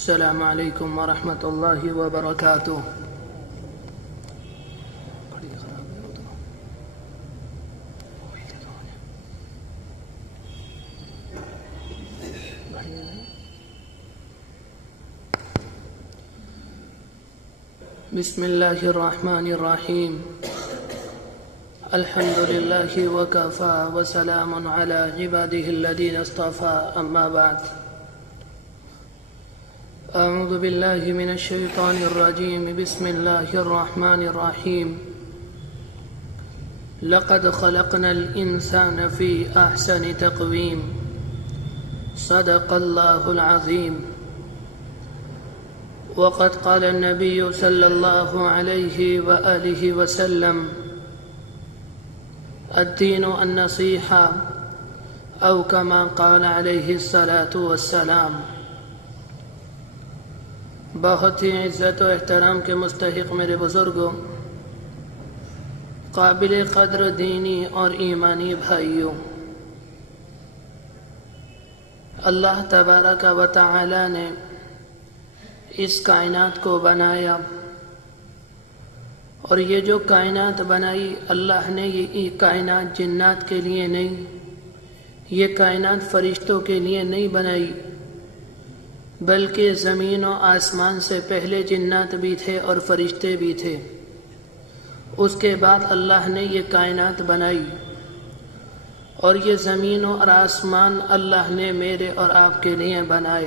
السلام علیکم ورحمۃ اللہ وبرکاتہ۔ بسم اللہ الرحمن الرحیم۔ الحمد للہ وکفى وسلام علی عباده الذین اصطفى، اما بعد۔ اعوذ باللہ من الشیطان الرجیم، بسم اللہ الرحمن الرحیم۔ لقد خلقنا الانسان فی احسن تقویم، صدق اللہ العظیم۔ وقد قال النبی صلی اللہ علیہ وآلہ وسلم: الدین النصیحہ، او کما قال علیہ الصلاة والسلام۔ بہت ہی عزت و احترام کے مستحق میرے بزرگوں، قابل قدر دینی اور ایمانی بھائیوں، اللہ تبارک و تعالی نے اس کائنات کو بنایا، اور یہ جو کائنات بنائی اللہ نے، یہ کائنات جنات کے لیے نہیں، یہ کائنات فرشتوں کے لیے نہیں بنائی، بلکہ زمین و آسمان سے پہلے جنات بھی تھے اور فرشتے بھی تھے۔ اس کے بعد اللہ نے یہ کائنات بنائی، اور یہ زمین اور آسمان اللہ نے میرے اور آپ کے لیے بنائے۔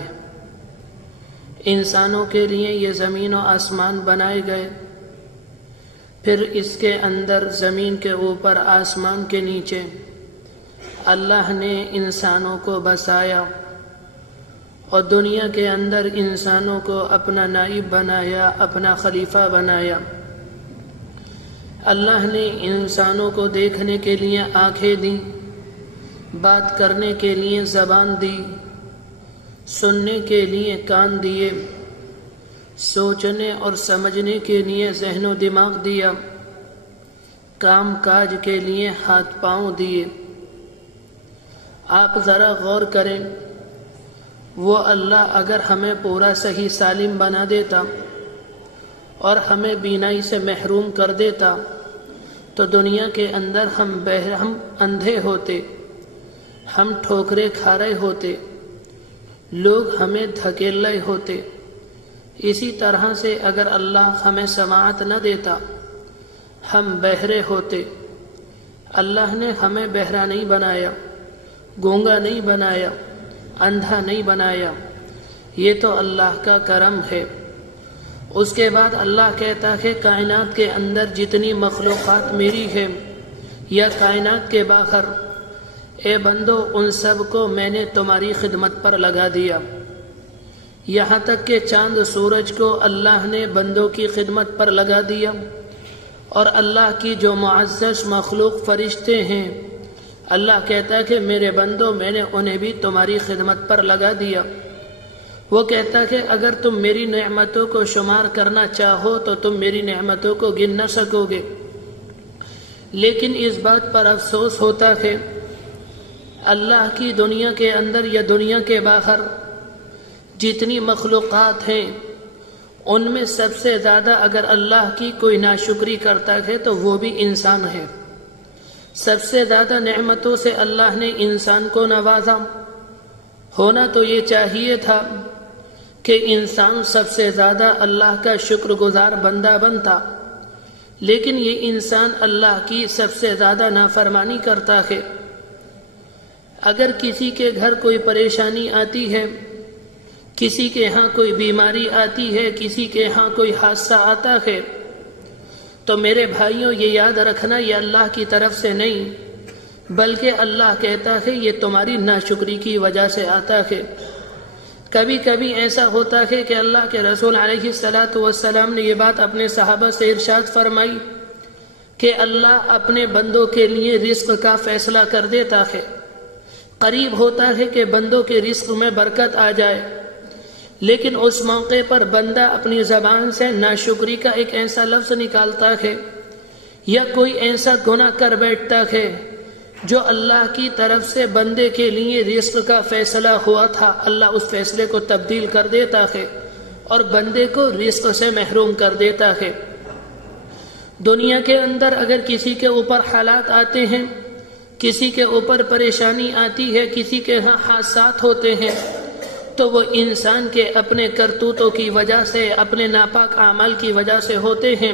انسانوں کے لیے یہ زمین و آسمان بنائے گئے، پھر اس کے اندر زمین کے اوپر آسمان کے نیچے اللہ نے انسانوں کو بسایا، اور دنیا کے اندر انسانوں کو اپنا نائب بنایا، اپنا خلیفہ بنایا۔ اللہ نے انسانوں کو دیکھنے کے لیے آنکھیں دیں، بات کرنے کے لیے زبان دی، سننے کے لیے کان دیے، سوچنے اور سمجھنے کے لیے ذہن و دماغ دیا، کام کاج کے لیے ہاتھ پاؤں دیے۔ آپ ذرا غور کریں، وہ اللہ اگر ہمیں پورا صحیح سالم بنا دیتا اور ہمیں بینائی سے محروم کر دیتا تو دنیا کے اندر ہم اندھے ہوتے، ہم ٹھوکریں کھا رہے ہوتے، لوگ ہمیں دھکیل رہے ہوتے۔ اسی طرح سے اگر اللہ ہمیں سماعت نہ دیتا، ہم بہرے ہوتے۔ اللہ نے ہمیں بہرا نہیں بنایا، گونگا نہیں بنایا، اندھا نہیں بنایا، یہ تو اللہ کا کرم ہے۔ اس کے بعد اللہ کہتا ہے کائنات کے اندر جتنی مخلوقات میری ہے یا کائنات کے باہر، اے بندو ان سب کو میں نے تمہاری خدمت پر لگا دیا۔ یہاں تک کہ چاند سورج کو اللہ نے بندوں کی خدمت پر لگا دیا، اور اللہ کی جو معزز مخلوق فرشتے ہیں، اللہ کہتا ہے کہ میرے بندو میں نے انہیں بھی تمہاری خدمت پر لگا دیا۔ وہ کہتا ہے کہ اگر تم میری نعمتوں کو شمار کرنا چاہو تو تم میری نعمتوں کو گن نہ سکو گے، لیکن اس بات پر افسوس ہوتا ہے اللہ کی دنیا کے اندر یا دنیا کے باہر جتنی مخلوقات ہیں، ان میں سب سے زیادہ اگر اللہ کی کوئی ناشکری کرتا ہے تو وہ بھی انسان ہے۔ سب سے زیادہ نعمتوں سے اللہ نے انسان کو نوازا۔ ہونا تو یہ چاہیے تھا کہ انسان سب سے زیادہ اللہ کا شکر گزار بندہ بنتا، لیکن یہ انسان اللہ کی سب سے زیادہ نافرمانی کرتا ہے۔ اگر کسی کے گھر کوئی پریشانی آتی ہے، کسی کے ہاں کوئی بیماری آتی ہے، کسی کے ہاں کوئی حادثہ آتا ہے، تو میرے بھائیوں یہ یاد رکھنا یہ اللہ کی طرف سے نہیں، بلکہ اللہ کہتا ہے یہ تمہاری ناشکری کی وجہ سے آتا ہے۔ کبھی کبھی ایسا ہوتا ہے کہ اللہ کے رسول علیہ السلام نے یہ بات اپنے صحابہ سے ارشاد فرمائی کہ اللہ اپنے بندوں کے لیے رزق کا فیصلہ کر دیتا ہے۔ قریب ہوتا ہے کہ بندوں کے رزق میں برکت آ جائے، لیکن اس موقع پر بندہ اپنی زبان سے ناشکری کا ایک ایسا لفظ نکالتا ہے یا کوئی ایسا گناہ کر بیٹھتا ہے جو اللہ کی طرف سے بندے کے لیے رزق کا فیصلہ ہوا تھا، اللہ اس فیصلے کو تبدیل کر دیتا ہے اور بندے کو رزق سے محروم کر دیتا ہے۔ دنیا کے اندر اگر کسی کے اوپر حالات آتے ہیں، کسی کے اوپر پریشانی آتی ہے، کسی کے ہاں حادثات ہوتے ہیں، تو وہ انسان کے اپنے کرتوتوں کی وجہ سے، اپنے ناپاک اعمال کی وجہ سے ہوتے ہیں۔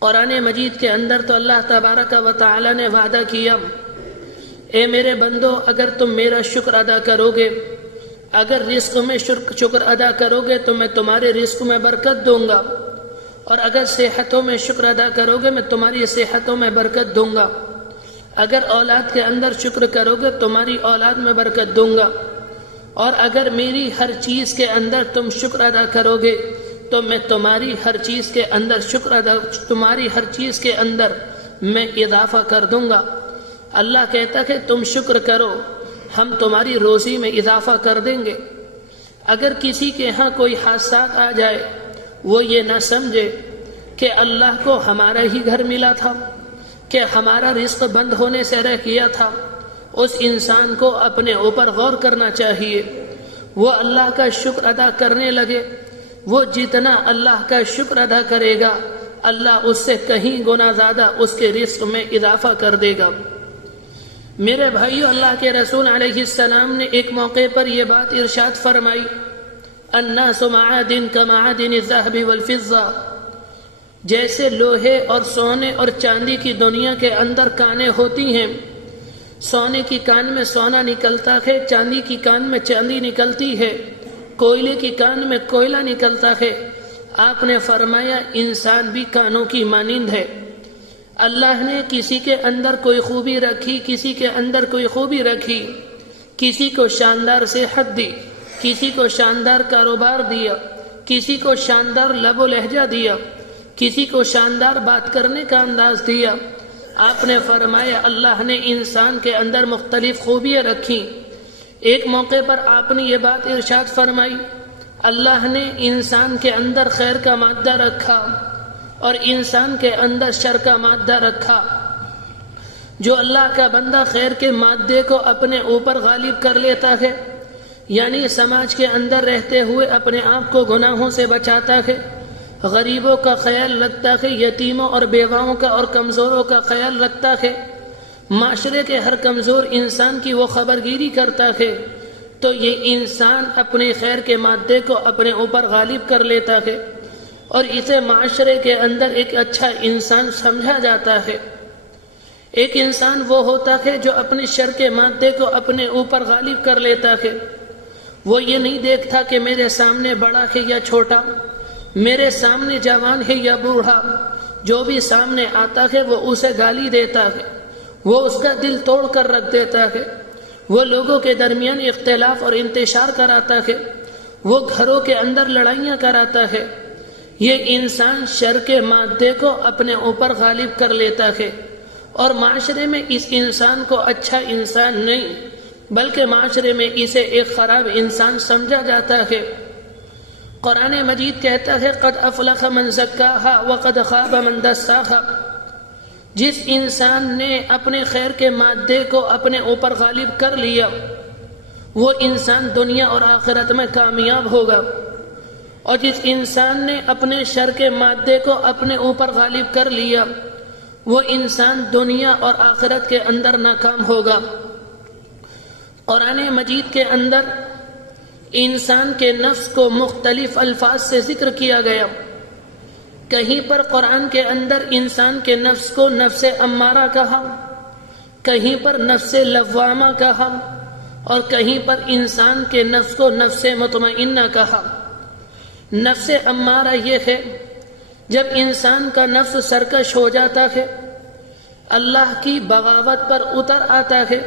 قرآن مجید کے اندر تو اللہ تبارک و تعالی نے وعدہ کیا، اے میرے بندو، اگر تم میرا شکر ادا کرو گے، اگر رزق میں شکر ادا کرو گے تو میں تمہارے رزق میں برکت دوں گا، اور اگر صحتوں میں شکر ادا کرو گے میں تمہاری صحتوں میں برکت دوں گا، اگر اولاد کے اندر شکر کرو گے تمہاری اولاد میں برکت دوں گا، اور اگر میری ہر چیز کے اندر تم شکر ادا کرو گے تو میں تمہاری ہر چیز کے اندر تمہاری ہر چیز کے اندر میں اضافہ کر دوں گا۔ اللہ کہتا کہ تم شکر کرو، ہم تمہاری روزی میں اضافہ کر دیں گے۔ اگر کسی کے ہاں کوئی حادثات آ جائے، وہ یہ نہ سمجھے کہ اللہ کو ہمارا ہی گھر ملا تھا، کہ ہمارا رزق بند ہونے سے رہ گیا تھا۔ اس انسان کو اپنے اوپر غور کرنا چاہیے، وہ اللہ کا شکر ادا کرنے لگے۔ وہ جتنا اللہ کا شکر ادا کرے گا، اللہ اس سے کہیں گنا زیادہ اس کے رزق میں اضافہ کر دے گا۔ میرے بھائیو، اللہ کے رسول علیہ السلام نے ایک موقع پر یہ بات ارشاد فرمائی، الناس معادن کمعادن الذهب والفضة، جیسے لوہے اور سونے اور چاندی کی دنیا کے اندر کانیں ہوتی ہیں، سونے کی کان میں سونا نکلتا ہے، چاندی کی کان میں چاندی نکلتی ہے، کوئلے کی کان میں کوئلہ نکلتا ہے۔ آپ نے فرمایا انسان بھی کانوں کی مانند ہے۔ اللہ نے کسی کے اندر کوئی خوبی رکھی، کسی کے اندر کوئی خوبی رکھی، کسی کو شاندار صحت دی، کسی کو شاندار کاروبار دیا، کسی کو شاندار لب و لہجہ دیا، کسی کو شاندار بات کرنے کا انداز دیا۔ آپ نے فرمایا اللہ نے انسان کے اندر مختلف خوبیاں رکھی۔ ایک موقع پر آپ نے یہ بات ارشاد فرمائی، اللہ نے انسان کے اندر خیر کا مادہ رکھا اور انسان کے اندر شر کا مادہ رکھا۔ جو اللہ کا بندہ خیر کے مادے کو اپنے اوپر غالب کر لیتا ہے، یعنی سماج کے اندر رہتے ہوئے اپنے آپ کو گناہوں سے بچاتا ہے، غریبوں کا خیال رکھتا ہے، یتیموں اور بیواؤں کا اور کمزوروں کا خیال رکھتا ہے، معاشرے کے ہر کمزور انسان کی وہ خبرگیری کرتا ہے، تو یہ انسان اپنے خیر کے مادے کو اپنے اوپر غالب کر لیتا ہے اور اسے معاشرے کے اندر ایک اچھا انسان سمجھا جاتا ہے۔ ایک انسان وہ ہوتا ہے جو اپنے شر کے مادے کو اپنے اوپر غالب کر لیتا ہے۔ وہ یہ نہیں دیکھتا کہ میرے سامنے بڑا ہے یا چھوٹا، میرے سامنے جوان ہے یا بوڑھا، جو بھی سامنے آتا ہے وہ اسے گالی دیتا ہے، وہ اس کا دل توڑ کر رکھ دیتا ہے، وہ لوگوں کے درمیان اختلاف اور انتشار کراتا ہے، وہ گھروں کے اندر لڑائیاں کراتا ہے۔ یہ انسان شر کے مادے کو اپنے اوپر غالب کر لیتا ہے اور معاشرے میں اس انسان کو اچھا انسان نہیں بلکہ معاشرے میں اسے ایک خراب انسان سمجھا جاتا ہے۔ قرآن مجید کہتا ہے قد افلح من زکاہا وقد خاب من دساہا، جس انسان نے اپنے خیر کے مادے کو اپنے اوپر غالب کر لیا وہ انسان دنیا اور آخرت میں کامیاب ہوگا، اور جس انسان نے اپنے شر کے مادے کو اپنے اوپر غالب کر لیا وہ انسان دنیا اور آخرت کے اندر ناکام ہوگا۔ قرآن مجید کے اندر انسان کے نفس کو مختلف الفاظ سے ذکر کیا گیا۔ کہیں پر قرآن کے اندر انسان کے نفس کو نفس امارہ کہا، کہیں پر نفس لوامہ کہا، اور کہیں پر انسان کے نفس کو نفس مطمئنہ کہا۔ نفس امارہ یہ ہے جب انسان کا نفس سرکش ہو جاتا ہے، اللہ کی بغاوت پر اتر آتا ہے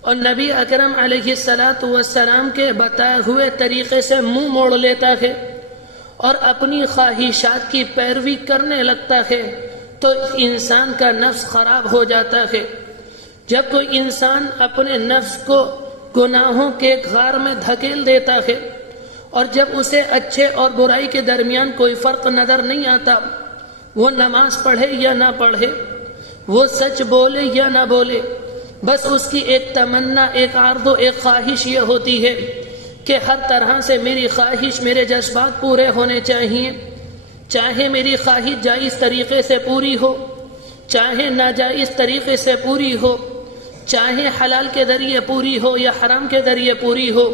اور نبی اکرم علیہ السلام کے بتائے ہوئے طریقے سے منہ موڑ لیتا ہے اور اپنی خواہشات کی پیروی کرنے لگتا ہے، تو انسان کا نفس خراب ہو جاتا ہے۔ جب کوئی انسان اپنے نفس کو گناہوں کے غار میں دھکیل دیتا ہے اور جب اسے اچھے اور برائی کے درمیان کوئی فرق نظر نہیں آتا، وہ نماز پڑھے یا نہ پڑھے، وہ سچ بولے یا نہ بولے، بس اس کی ایک تمنا، ایک آرزو، ایک خواہش یہ ہوتی ہے کہ ہر طرح سے میری خواہش، میرے جذبات پورے ہونے چاہیے، چاہے میری خواہش جائز طریقے سے پوری ہو، چاہے ناجائز طریقے سے پوری ہو، چاہے حلال کے ذریعے پوری ہو یا حرام کے ذریعے پوری ہو،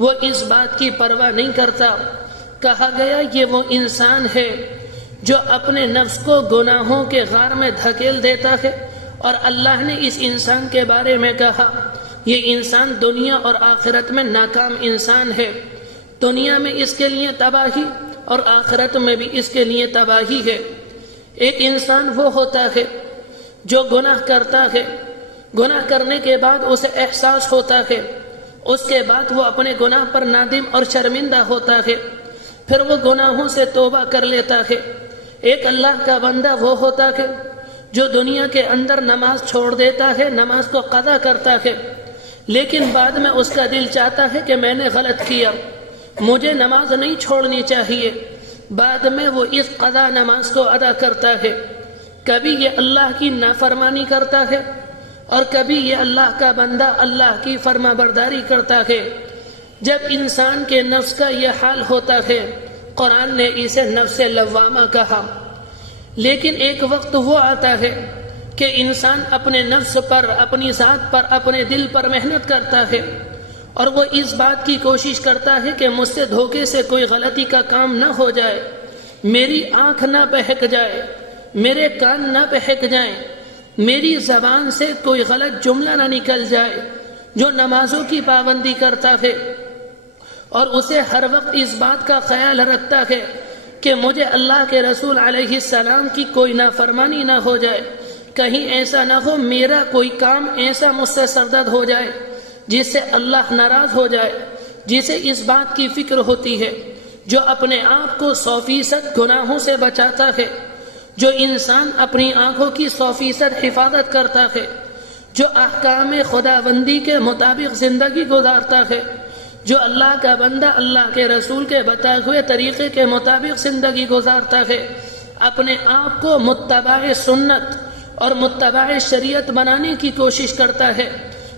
وہ اس بات کی پرواہ نہیں کرتا۔ کہا گیا یہ وہ انسان ہے جو اپنے نفس کو گناہوں کے غار میں دھکیل دیتا ہے، اور اللہ نے اس انسان کے بارے میں کہا یہ انسان دنیا اور آخرت میں ناکام انسان ہے، دنیا میں اس کے لیے تباہی اور آخرت میں بھی اس کے لیے تباہی ہے۔ ایک انسان وہ ہوتا ہے جو گناہ کرتا ہے، گناہ کرنے کے بعد اسے احساس ہوتا ہے، اس کے بعد وہ اپنے گناہ پر نادم اور شرمندہ ہوتا ہے، پھر وہ گناہوں سے توبہ کر لیتا ہے۔ ایک اللہ کا بندہ وہ ہوتا ہے جو دنیا کے اندر نماز چھوڑ دیتا ہے، نماز کو قضا کرتا ہے، لیکن بعد میں اس کا دل چاہتا ہے کہ میں نے غلط کیا، مجھے نماز نہیں چھوڑنی چاہیے، بعد میں وہ اس قضا نماز کو ادا کرتا ہے۔ کبھی یہ اللہ کی نافرمانی کرتا ہے اور کبھی یہ اللہ کا بندہ اللہ کی فرما برداری کرتا ہے۔ جب انسان کے نفس کا یہ حال ہوتا ہے، قرآن نے اسے نفس لوامہ کہا، لیکن ایک وقت وہ آتا ہے کہ انسان اپنے نفس پر، اپنی ذات پر، اپنے دل پر محنت کرتا ہے، اور وہ اس بات کی کوشش کرتا ہے کہ مجھ سے دھوکے سے کوئی غلطی کا کام نہ ہو جائے، میری آنکھ نہ بہک جائے، میرے کان نہ بہک جائیں، میری زبان سے کوئی غلط جملہ نہ نکل جائے۔ جو نمازوں کی پابندی کرتا ہے اور اسے ہر وقت اس بات کا خیال رکھتا ہے کہ مجھے اللہ کے رسول علیہ السلام کی کوئی نافرمانی نہ ہو جائے، کہیں ایسا نہ ہو میرا کوئی کام ایسا مجھ سے سرزد ہو جائے جس سے اللہ ناراض ہو جائے، جسے اس بات کی فکر ہوتی ہے، جو اپنے آپ کو 100% گناہوں سے بچاتا ہے، جو انسان اپنی آنکھوں کی 100% حفاظت کرتا ہے، جو احکام خداوندی کے مطابق زندگی گزارتا ہے، جو اللہ کا بندہ اللہ کے رسول کے بتائے ہوئے طریقے کے مطابق زندگی گزارتا ہے، اپنے آپ کو متبع سنت اور متبع شریعت بنانے کی کوشش کرتا ہے۔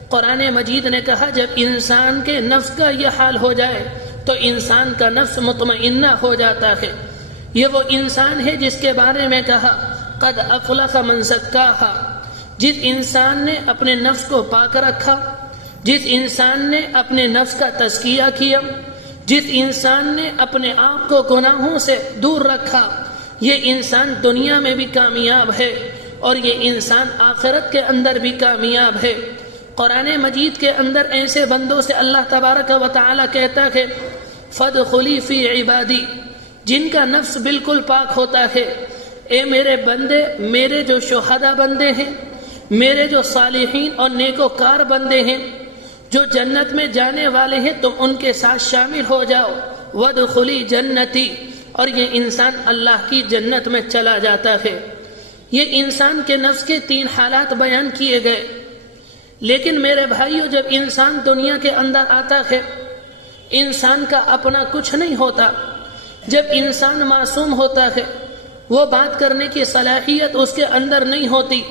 قرآن مجید نے کہا جب انسان کے نفس کا یہ حال ہو جائے تو انسان کا نفس مطمئنہ ہو جاتا ہے۔ یہ وہ انسان ہے جس کے بارے میں کہا قد افلح من زکاہا، جس انسان نے اپنے نفس کو پاک رکھا، جس انسان نے اپنے نفس کا تزکیہ کیا، جس انسان نے اپنے آپ کو گناہوں سے دور رکھا، یہ انسان دنیا میں بھی کامیاب ہے اور یہ انسان آخرت کے اندر بھی کامیاب ہے۔ قرآن مجید کے اندر ایسے بندوں سے اللہ تبارک و تعالی کہتا ہے فادخلی فی عبادی، جن کا نفس بالکل پاک ہوتا ہے، اے میرے بندے، میرے جو شہداء بندے ہیں، میرے جو صالحین اور نیکوکار بندے ہیں، جو جنت میں جانے والے ہیں، تم ان کے ساتھ شامل ہو جاؤ، وادخلی جنتی، اور یہ انسان اللہ کی جنت میں چلا جاتا ہے۔ یہ انسان کے نفس کے 3 حالات بیان کیے گئے، لیکن میرے بھائیو جب انسان دنیا کے اندر آتا ہے، انسان کا اپنا کچھ نہیں ہوتا۔ جب انسان معصوم ہوتا ہے، وہ بات کرنے کی صلاحیت اس کے اندر نہیں ہوتی،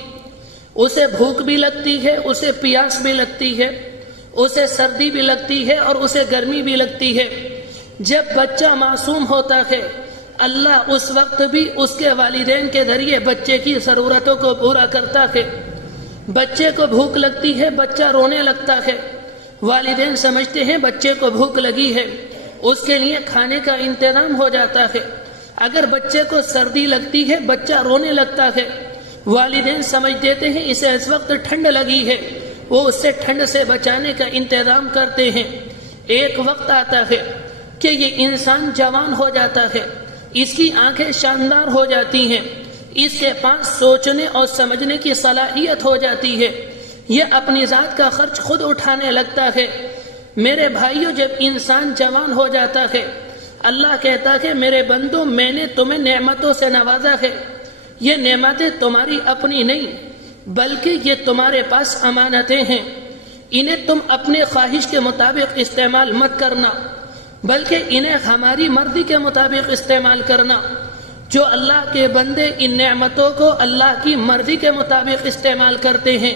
اسے بھوک بھی لگتی ہے، اسے پیاس بھی لگتی ہے، اسے سردی بھی لگتی ہے اور اسے گرمی بھی لگتی ہے۔ جب بچہ معصوم ہوتا ہے، اللہ اس وقت بھی اس کے والدین کے ذریعے بچے کی ضرورتوں کو پورا کرتا ہے۔ بچے کو بھوک لگتی ہے، بچہ رونے لگتا ہے، والدین سمجھتے ہیں بچے کو بھوک لگی ہے، اس کے لیے کھانے کا انتظام ہو جاتا ہے۔ اگر بچے کو سردی لگتی ہے، بچہ رونے لگتا ہے، والدین سمجھ دیتے ہیں اسے اس وقت ٹھنڈ لگی ہے، وہ اس سے ٹھنڈ سے بچانے کا انتظام کرتے ہیں۔ ایک وقت آتا ہے کہ یہ انسان جوان ہو جاتا ہے، اس کی آنکھیں شاندار ہو جاتی ہیں، اس کے پاس سوچنے اور سمجھنے کی صلاحیت ہو جاتی ہے، یہ اپنی ذات کا خرچ خود اٹھانے لگتا ہے۔ میرے بھائیوں جب انسان جوان ہو جاتا ہے، اللہ کہتا ہے میرے بندو میں نے تمہیں نعمتوں سے نوازا ہے، یہ نعمتیں تمہاری اپنی نہیں بلکہ یہ تمہارے پاس امانتیں ہیں، انہیں تم اپنے خواہش کے مطابق استعمال مت کرنا بلکہ انہیں ہماری مرضی کے مطابق استعمال کرنا۔ جو اللہ کے بندے ان نعمتوں کو اللہ کی مرضی کے مطابق استعمال کرتے ہیں،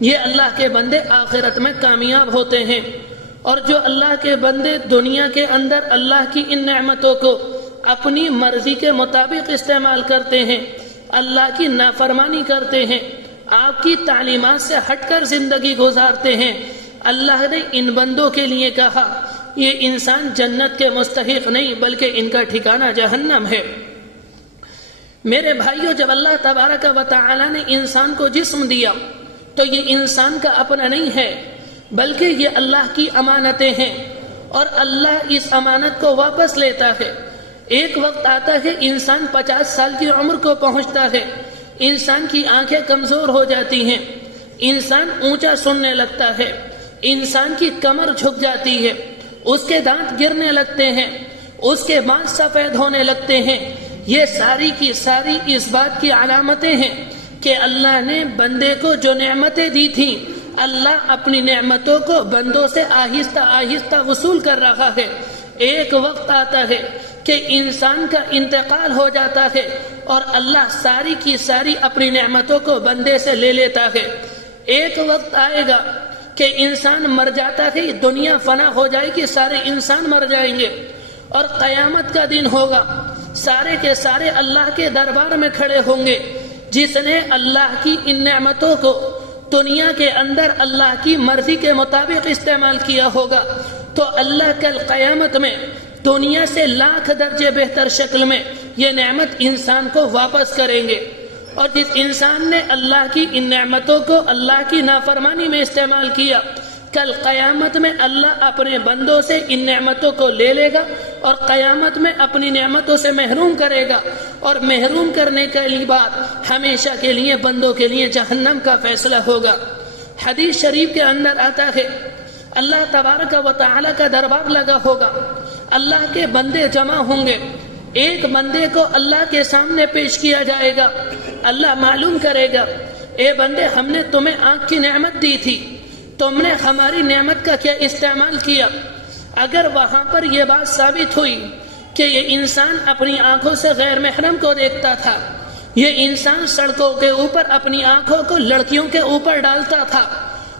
یہ اللہ کے بندے آخرت میں کامیاب ہوتے ہیں۔ اور جو اللہ کے بندے دنیا کے اندر اللہ کی ان نعمتوں کو اپنی مرضی کے مطابق استعمال کرتے ہیں، اللہ کی نافرمانی کرتے ہیں، آپ کی تعلیمات سے ہٹ کر زندگی گزارتے ہیں، اللہ نے ان بندوں کے لیے کہا یہ انسان جنت کے مستحق نہیں بلکہ ان کا ٹھکانہ جہنم ہے۔ میرے بھائیوں، جب اللہ تبارک و تعالی نے انسان کو جسم دیا تو یہ انسان کا اپنا نہیں ہے بلکہ یہ اللہ کی امانتیں ہیں، اور اللہ اس امانت کو واپس لیتا ہے۔ ایک وقت آتا ہے انسان 50 سال کی عمر کو پہنچتا ہے، انسان کی آنکھیں کمزور ہو جاتی ہیں، انسان اونچا سننے لگتا ہے، انسان کی کمر جھک جاتی ہے، اس کے دانت گرنے لگتے ہیں، اس کے بال سفید ہونے لگتے ہیں۔ یہ ساری کی ساری اس بات کی علامتیں ہیں کہ اللہ نے بندے کو جو نعمتیں دی تھیں، اللہ اپنی نعمتوں کو بندوں سے آہستہ آہستہ وصول کر رہا ہے۔ ایک وقت آتا ہے کہ انسان کا انتقال ہو جاتا ہے اور اللہ ساری کی ساری اپنی نعمتوں کو بندے سے لے لیتا ہے۔ ایک وقت آئے گا کہ انسان مر جاتا ہے، دنیا فنا ہو جائے گی، سارے انسان مر جائیں گے، اور قیامت کا دن ہوگا، سارے کے سارے اللہ کے دربار میں کھڑے ہوں گے۔ جس نے اللہ کی ان نعمتوں کو دنیا کے اندر اللہ کی مرضی کے مطابق استعمال کیا ہوگا تو اللہ کل قیامت میں دنیا سے لاکھ درجے بہتر شکل میں یہ نعمت انسان کو واپس کریں گے۔ اور جس انسان نے اللہ کی ان نعمتوں کو اللہ کی نافرمانی میں استعمال کیا، کل قیامت میں اللہ اپنے بندوں سے ان نعمتوں کو لے لے گا اور قیامت میں اپنی نعمتوں سے محروم کرے گا، اور محروم کرنے کے بعد ہمیشہ کے لیے بندوں کے لیے جہنم کا فیصلہ ہوگا۔ حدیث شریف کے اندر آتا ہے اللہ تبارک و تعالی کا دربار لگا ہوگا، اللہ کے بندے جمع ہوں گے، ایک بندے کو اللہ کے سامنے پیش کیا جائے گا، اللہ معلوم کرے گا اے بندے ہم نے تمہیں آنکھ کی نعمت دی تھی، تم نے ہماری نعمت کا کیا استعمال کیا؟ اگر وہاں پر یہ بات ثابت ہوئی کہ یہ انسان اپنی آنکھوں سے غیر محرم کو دیکھتا تھا، یہ انسان سڑکوں کے اوپر اپنی آنکھوں کو لڑکیوں کے اوپر ڈالتا تھا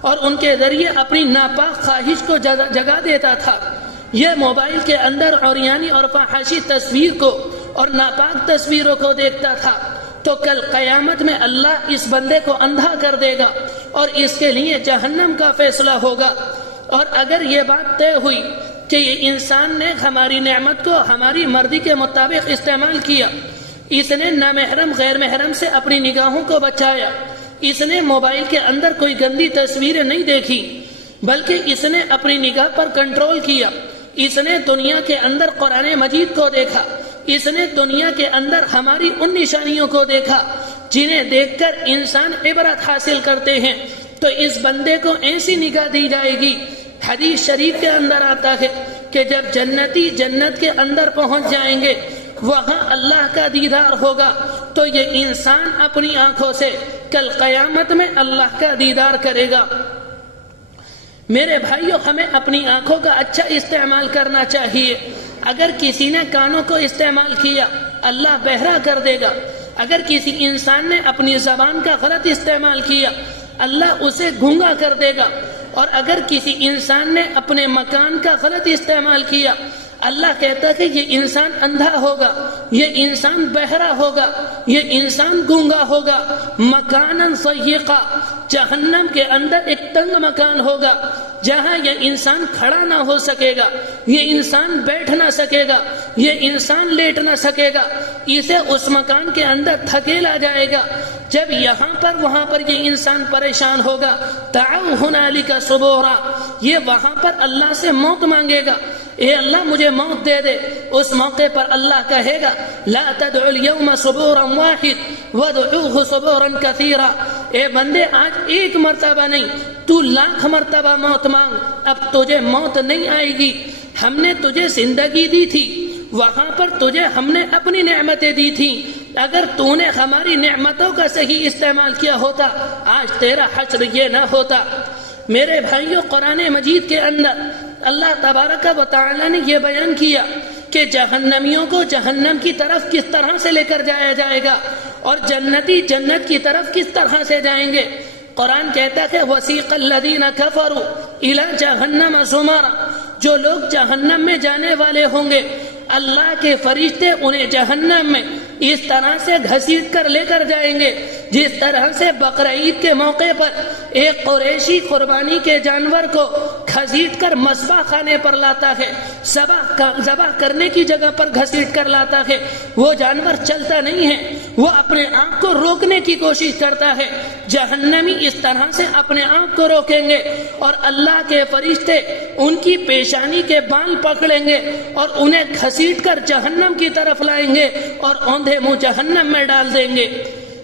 اور ان کے ذریعے اپنی ناپاک خواہش کو جگا دیتا تھا، یہ موبائل کے اندر عریانی اور فحاشی تصویر کو اور ناپاک تصویروں کو دیکھتا تھا، تو کل قیامت میں اللہ اس بندے کو اندھا کر دے گا اور اس کے لیے جہنم کا فیصلہ ہوگا۔ اور اگر یہ بات طے ہوئی کہ یہ انسان نے ہماری نعمت کو ہماری مرضی کے مطابق استعمال کیا، اس نے نامحرم غیر محرم سے اپنی نگاہوں کو بچایا، اس نے موبائل کے اندر کوئی گندی تصویریں نہیں دیکھی بلکہ اس نے اپنی نگاہ پر کنٹرول کیا، اس نے دنیا کے اندر قرآن مجید کو دیکھا، اس نے دنیا کے اندر ہماری ان نشانیوں کو دیکھا جنہیں دیکھ کر انسان عبرت حاصل کرتے ہیں، تو اس بندے کو ایسی نگاہ دی جائے گی۔ حدیث شریف کے اندر آتا ہے کہ جب جنتی جنت کے اندر پہنچ جائیں گے، وہاں اللہ کا دیدار ہوگا، تو یہ انسان اپنی آنکھوں سے کل قیامت میں اللہ کا دیدار کرے گا۔ میرے بھائیوں، ہمیں اپنی آنکھوں کا اچھا استعمال کرنا چاہیے۔ اگر کسی نے کانوں کو استعمال کیا، اللہ بہرا کر دے گا۔ اگر کسی انسان نے اپنی زبان کا غلط استعمال کیا، اللہ اسے گونگا کر دے گا۔ اور اگر کسی انسان نے اپنے مکان کا غلط استعمال کیا، اللہ کہتا ہے یہ انسان اندھا ہوگا، یہ انسان بہرا ہوگا، یہ انسان گونگا ہوگا۔ مکاناً ضیقا، جہنم کے اندر ایک تنگ مکان ہوگا جہاں یہ انسان کھڑا نہ ہو سکے گا، یہ انسان بیٹھ نہ سکے گا، یہ انسان لیٹ نہ سکے گا، اسے اس مکان کے اندر دھکیلا جائے گا۔ جب یہاں پر وہاں پر یہ انسان پریشان ہوگا، دعوا ہنالک ثبورا، یہ وہاں پر اللہ سے موت مانگے گا، اے اللہ مجھے موت دے دے۔ اس موقع پر اللہ کہے گا لا تدعو اليوم ثبورا واحد وادعوه ثبورا كثيرا، اے بندے آج ایک مرتبہ نہیں، تو لاکھ مرتبہ موت مانگ، اب تجھے موت نہیں آئے گی۔ ہم نے تجھے زندگی دی تھی، وہاں پر تجھے ہم نے اپنی نعمتیں دی تھی، اگر تو نے ہماری نعمتوں کا صحیح استعمال کیا ہوتا آج تیرا حشر یہ نہ ہوتا۔ میرے بھائیوں، قرآن مجید کے اندر اللہ تبارک و تعالی نے یہ بیان کیا کہ جہنمیوں کو جہنم کی طرف کس طرح سے لے کر جایا جائے گا اور جنتی جنت کی طرف کس طرح سے جائیں گے۔ قرآن کہتا ہے وسیق الذین کفروا الی جہنم زمرا، جو لوگ جہنم میں جانے والے ہوں گے اللہ کے فرشتے انہیں جہنم میں اس طرح سے گھسیٹ کر لے کر جائیں گے جس طرح سے بقرعید کے موقع پر ایک قریشی قربانی کے جانور کو گھسیٹ کر مذبح خانے پر لاتا ہے، ذبح کرنے کی جگہ پر گھسیٹ کر لاتا ہے، وہ جانور چلتا نہیں ہے، وہ اپنے آپ کو روکنے کی کوشش کرتا ہے، جہنمی اس طرح سے اپنے آپ کو روکیں گے اور اللہ کے فرشتے ان کی پیشانی کے بال پکڑیں گے اور انہیں گھسیٹ کر جہنم کی طرف لائیں گے اور اوندھے منہ جہنم میں ڈال دیں گے۔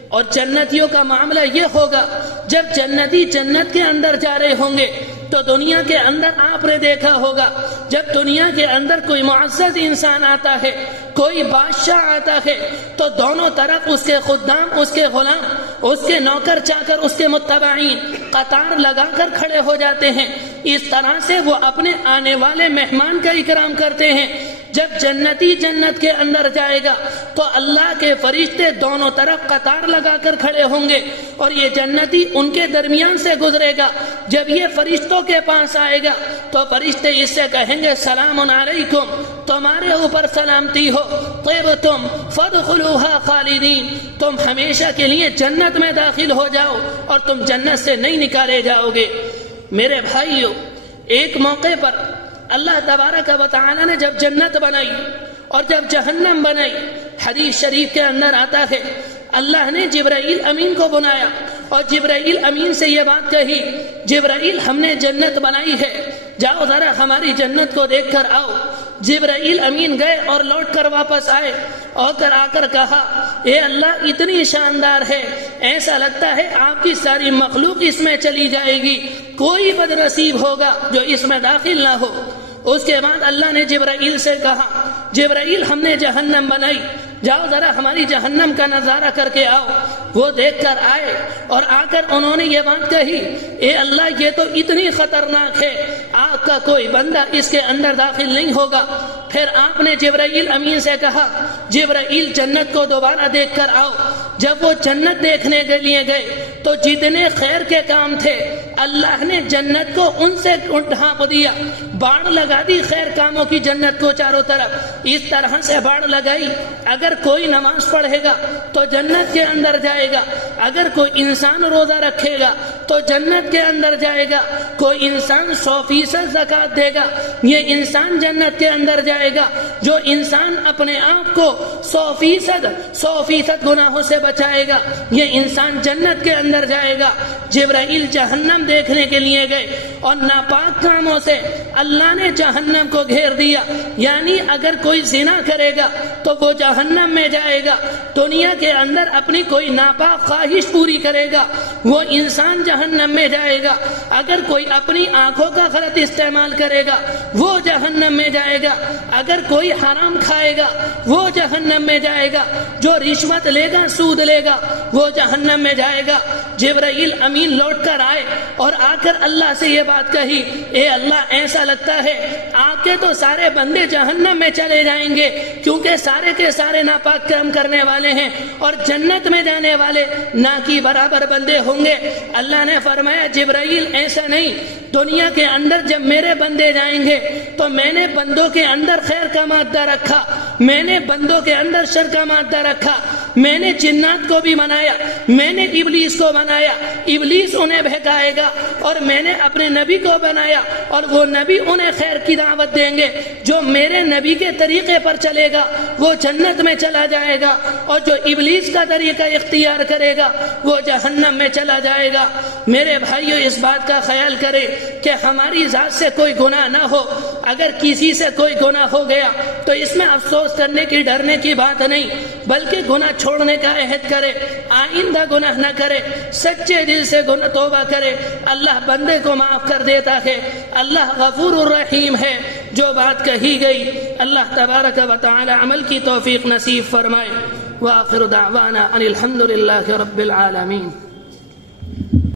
اور جنتیوں کا معاملہ یہ ہوگا، جب جنتی جنت کے اندر جا رہے ہوں گے تو دنیا کے اندر آپ نے دیکھا ہوگا جب دنیا کے اندر کوئی معزز انسان آتا ہے، کوئی بادشاہ آتا ہے تو دونوں طرف اس کے خدام، اس کے غلام، اس کے نوکر چاکر، اس کے متبعین قطار لگا کر کھڑے ہو جاتے ہیں، اس طرح سے وہ اپنے آنے والے مہمان کا اکرام کرتے ہیں۔ جب جنتی جنت کے اندر جائے گا تو اللہ کے فرشتے دونوں طرف قطار لگا کر کھڑے ہوں گے اور یہ جنتی ان کے درمیان سے گزرے گا۔ جب یہ فرشتوں کے پاس آئے گا تو فرشتے اس سے کہیں گے سلام علیکم، تمہارے اوپر سلامتی ہو، طیبتم فادخلوها خالدین، تم ہمیشہ کے لیے جنت میں داخل ہو جاؤ اور تم جنت سے نہیں نکالے جاؤ گے۔ میرے بھائیو، ایک موقع پر اللہ تبارک و تعالی نے جب جنت بنائی اور جب جہنم بنائی، حدیث شریف کے اندر آتا ہے اللہ نے جبرائیل امین کو بنایا اور جبرائیل امین سے یہ بات کہی، جبرائیل ہم نے جنت بنائی ہے، جاؤ ذرا ہماری جنت کو دیکھ کر آؤ۔ جبرائیل امین گئے اور لوٹ کر واپس آئے اور آ کر کہا اے اللہ اتنی شاندار ہے، ایسا لگتا ہے آپ کی ساری مخلوق اس میں چلی جائے گی، کوئی بد نصیب ہوگا جو اس میں داخل نہ ہو۔ اس کے بعد اللہ نے جبرائیل سے کہا جبرائیل ہم نے جہنم بنائی، جاؤ ذرا ہماری جہنم کا نظارہ کر کے آؤ۔ وہ دیکھ کر آئے اور آ کر انہوں نے یہ بات کہی اے اللہ یہ تو اتنی خطرناک ہے، آگ کا کوئی بندہ اس کے اندر داخل نہیں ہوگا۔ پھر آپ نے جبرائیل امین سے کہا جبرائیل جنت کو دوبارہ دیکھ کر آؤ۔ جب وہ جنت دیکھنے کے لیے گئے تو جتنے خیر کے کام تھے اللہ نے جنت کو ان سے ڈھانپ دیا، باڑ لگا دی خیر کاموں کی جنت کو چاروں طرف، اس طرح سے باڑ لگائی اگر کوئی نماز پڑھے گا تو جنت کے اندر جائے گا، اگر کوئی انسان روزہ رکھے گا تو جنت کے اندر جائے گا، کوئی انسان 100% زکوٰۃ دے گا یہ انسان جنت کے اندر جائے گا، جو انسان اپنے آپ کو 100% گناہوں سے بچائے گا یہ انسان جنت کے اندر جائے گا۔ جبرائیل جہنم دیکھنے کے لیے گئے اور ناپاک کاموں سے اللہ نے جہنم کو گھیر دیا، یعنی اگر کوئی زنا کرے گا تو وہ جہنم میں جائے گا، دنیا کے اندر اپنی کوئی ناپاک خواہش پوری کرے گا وہ انسان جہنم میں جائے گا، اگر کوئی اپنی آنکھوں کا غلط استعمال کرے گا وہ جہنم میں جائے گا، اگر کوئی حرام کھائے گا وہ جہنم میں جائے گا، جو رشوت لے گا سود لے گا وہ جہنم میں جائے گا۔ جبرائیل امین لوٹ کر آئے اور آ کر اللہ سے یہ بات کہی اے اللہ ایسا لگتا ہے آپ کے تو سارے بندے جہنم میں چلے جائیں گے کیونکہ سارے کے سارے ناپاک کام کرنے والے ہیں اور جنت میں جانے والے نہ کی برابر بندے ہوں گے۔ اللہ نے فرمایا جبرائیل ایسا نہیں، دنیا کے اندر جب میرے بندے جائیں گے تو میں نے بندوں کے اندر خیر کا مادہ رکھا، میں نے بندوں کے اندر شر کا مادہ رکھا، میں نے جنات کو بھی بنایا، میں نے ابلیس کو بنایا، ابلیس انہیں بہکائے گا، اور میں نے اپنے نبی کو بنایا اور وہ نبی انہیں خیر کی دعوت دیں گے، جو میرے نبی کے طریقے پر چلے گا وہ جنت میں چلا جائے گا اور جو ابلیس کا طریقہ اختیار کرے گا وہ جہنم میں چلا جائے گا۔ میرے بھائیو اس بات کا خیال کرے کہ ہماری ذات سے کوئی گناہ نہ ہو، اگر کسی سے کوئی گناہ ہو گیا تو اس میں افسوس کرنے کی ڈرنے کی بات نہیں، بلکہ گناہ چھوڑنے کا عہد کرے، آئندہ گناہ نہ کرے، سچے دل سے توبہ کرے، اللہ بندے کو معاف کر دیتا ہے، اللہ غفور الرحیم ہے۔ جو بات کہی گئی اللہ تبارک و تعالی عمل کی توفیق نصیب فرمائے۔ وآخر دعوانا ان الحمد للہ رب العالمین۔